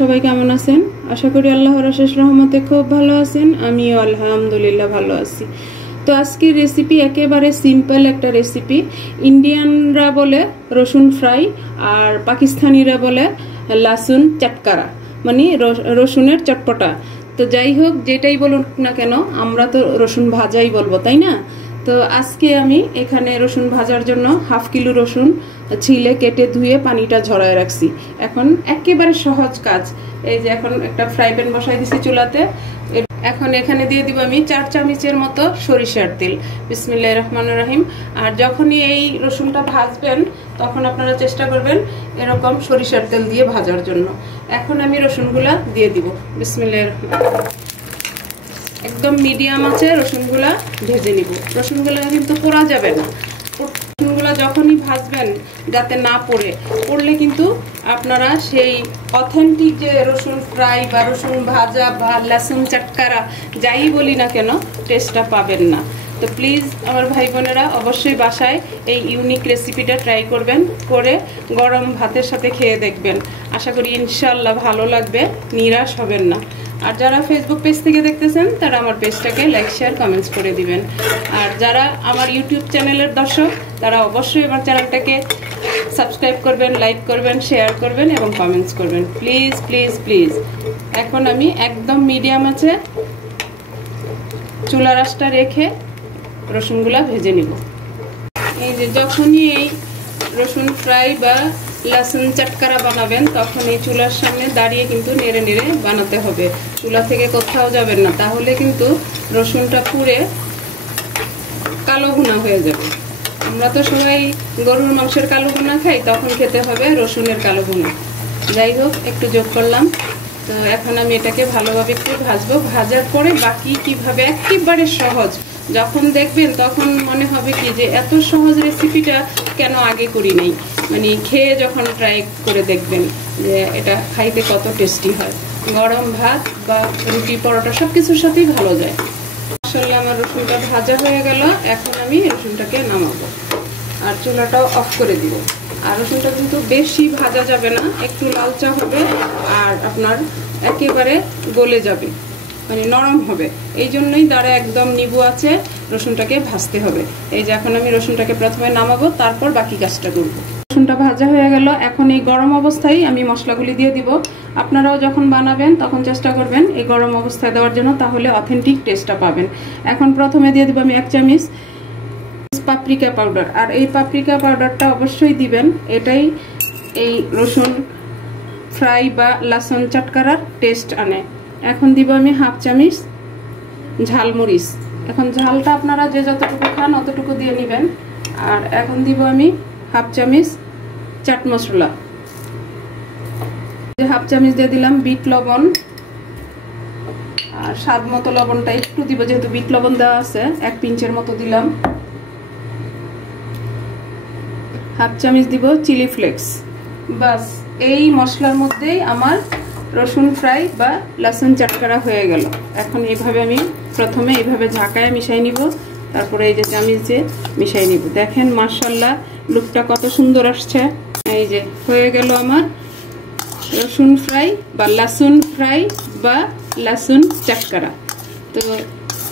সবাই কেমন আছেন? আশা করি আল্লাহর অশেষ রহমতে খুব ভালো আছেন। আমিও আলহামদুলিল্লাহ ভালো আছি। তো আজকের রেসিপি একেবারে সিম্পল একটা রেসিপি। ইন্ডিয়ানরা বলে রসুন ফ্রাই আর পাকিস্তানিরা বলে লাসুন চটকারা, মানে রসুনের চটপটা। তো যাই হোক, যেটাই বলুন না কেন আমরা তো রসুন ভাজাই বলবো, তাই না? তো আজকে আমি এখানে রসুন ভাজার জন্য হাফ কিলো রসুন ছিলে কেটে ধুয়ে পানিটা ঝরায় রাখছি। এখন একেবারে সহজ কাজ। এই যে এখন একটা ফ্রাই প্যান বসাই দিছি চুলাতে। এখন এখানে দিয়ে দিব আমি 4 চামচের মতো সরিষার তেল। বিসমিল্লাহির রহমানির রহিম। আর যখনই এই রসুনটা ভাজবেন তখন আপনারা চেষ্টা করবেন এরকম সরিষার তেল দিয়ে ভাজার জন্য। এখন আমি রসুনগুলা দিয়ে দিব। বিসমিল্লাহির রহমানির একদম মিডিয়াম আছে রসুনগুলা ভেজে নিব। রসুনগুলা কিন্তু পোড়া যাবে না। রসুনগুলা যখনই ভাজবেন যাতে না পড়লে কিন্তু আপনারা সেই অথেন্টিক যে রসুন ফ্রাই বা রসুন ভাজা বা লসুন চটকারা যাই বলি না কেন টেস্টটা পাবেন না। তো প্লিজ আমার ভাই বোনেরা অবশ্যই বাসায় এই ইউনিক রেসিপিটা ট্রাই করবেন, করে গরম ভাতের সাথে খেয়ে দেখবেন। আশা করি ইনশাল্লাহ ভালো লাগবে, নিরাশ হবেন না। আর যারা ফেসবুক পেজ থেকে দেখতেছেন তারা আমার পেজটাকে লাইক শেয়ার কমেন্টস করে দিবেন। আর যারা আমার ইউটিউব চ্যানেলের দর্শক তারা অবশ্যই আমার চ্যানেলটাকে সাবস্ক্রাইব করবেন, লাইক করবেন, শেয়ার করবেন এবং কমেন্টস করবেন। Please please please. এখন আমি একদম মিডিয়াম আছে চুলার আঁচটা রেখে রসুনগুলা ভেজে নিব। এই যে যখনই এই রসুন ফ্রাই বা লসুন চটকারা বানাবেন তখন এই চুলার সামনে দাঁড়িয়ে কিন্তু নেড়ে নেড়ে বানাতে হবে। চুলা থেকে কোথাও যাবেন না, তাহলে কিন্তু রসুনটা পুড়ে কালো ভুনা হয়ে যাবে। আমরা তো সবাই গরুর মাংসের কালো ভুনা খাই, তখন খেতে হবে রসুনের কালো ভুনা। যাই হোক, একটু যোগ করলাম। তো এখন আমি এটাকে ভালোভাবে একটু ভাজবো। ভাজার পরে বাকি কিভাবে একেবারে সহজ, যখন দেখবেন তখন মনে হবে কি যে এত সহজ রেসিপিটা কেন আগে করি নাই। মানে খেয়ে যখন ট্রাই করে দেখবেন যে এটা খাইতে কত টেস্টি হয়। গরম ভাত বা রুটি পরোটা সব কিছুর সাথেই ভালো যায়। আসলে আমার রসুনটা ভাজা হয়ে গেল। এখন আমি রসুনটাকে নামাবো আর চুলাটাও অফ করে দিব। আর রসুনটা কিন্তু বেশি ভাজা যাবে না, একটু লালচা হবে আর আপনার একেবারে গলে যাবে, মানে নরম হবে। এই জন্যই দ্বারা একদম নিবু আছে রসুনটাকে ভাজতে হবে। এই যে এখন আমি রসুনটাকে প্রথমে নামাবো, তারপর বাকি কাজটা করবো। রসুনটা ভাজা হয়ে গেল। এখন এই গরম অবস্থায় আমি মশলাগুলি দিয়ে দিব। আপনারাও যখন বানাবেন তখন চেষ্টা করবেন এই গরম অবস্থায় দেওয়ার জন্য, তাহলে অথেন্টিক টেস্টটা পাবেন। এখন প্রথমে দিয়ে দিব আমি 1 চামচ পাপরিকা পাউডার। আর এই পাপরিকা পাউডারটা অবশ্যই দিবেন, এটাই এই রসুন ফ্রাই বা লসুন চটকারার টেস্ট আনে। এখন দিব আমি 1/2 চামচ ঝালমরিচ। এখন ঝালটা আপনারা যে যতটুকু খান অতটুকু দিয়ে নেবেন। আর এখন দিব আমি 1/2 চামচ চাট মশলা। 1/2 চামচ দিয়ে দিলাম বিট লবণ। আর স্বাদ মতো লবণটা একটু দিব, যেহেতু বিট লবণ দেওয়া আছে 1 পিঞ্চের মতো দিলাম। 1/2 চামচ দিব চিলি ফ্লেক্স। বাস, এই মশলার মধ্যেই আমার রসুন ফ্রাই বা লসুন চটকারা হয়ে গেল। এখন এইভাবে আমি প্রথমে এইভাবে ঝাঁকায় মিশাই নিব, তারপরে এই যে চামচ দিয়ে মিশাই নিব। দেখেন মাশাআল্লাহ লুকটা কত সুন্দর আসছে। এই যে হয়ে গেল আমার রসুন ফ্রাই বা লসুন চটকারা। তো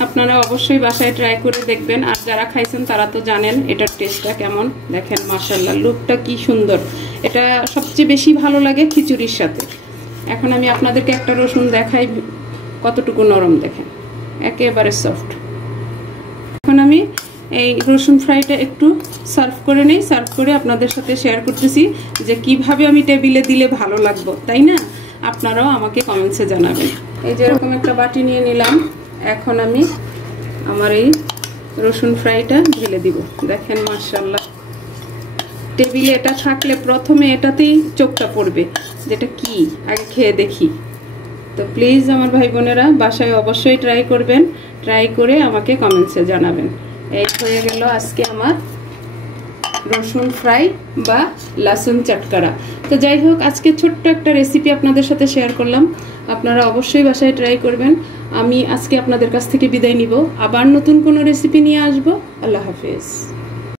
আপনারা অবশ্যই বাসায় ট্রাই করে দেখবেন। আর যারা খাইছেন তারা তো জানেন এটার টেস্টটা কেমন। দেখেন মাশাআল্লাহ লুকটা কি সুন্দর। এটা সবচেয়ে বেশি ভালো লাগে খিচুড়ির সাথে। এখন আমি আপনাদেরকে একটা রসুন দেখাই কতটুকু নরম, দেখেন একেবারে সফট। এখন আমি এই রসুন ফ্রাইটা একটু সার্ভ করে নেই। সার্ভ করে আপনাদের সাথে শেয়ার করতেছি যে কিভাবে আমি টেবিলে দিলে ভালো লাগবে, তাই না? আপনারাও আমাকে কমেন্টসে জানাবেন। এই যে এরকম একটা বাটি নিয়ে নিলাম। এখন আমি আমার এই রসুন ফ্রাইটা ঢেলে দিব। দেখেন মাশাআল্লাহ টেবিলে এটা থাকলে প্রথমে এটাতেই চোখটা পড়বে যেটা কি আগে খেয়ে দেখি। তো প্লিজ আমার ভাই বোনেরা বাসায় অবশ্যই ট্রাই করবেন, ট্রাই করে আমাকে কমেন্টসে জানাবেন। এই হয়ে গেল আজকে আমার রসুন ফ্রাই বা লসুন চটকারা। তো যাই হোক, আজকে ছোট্ট একটা রেসিপি আপনাদের সাথে শেয়ার করলাম। আপনারা অবশ্যই বাসায় ট্রাই করবেন। আমি আজকে আপনাদের কাছ থেকে বিদায় নিব, আবার নতুন কোনো রেসিপি নিয়ে আসবো। আল্লাহ হাফেজ।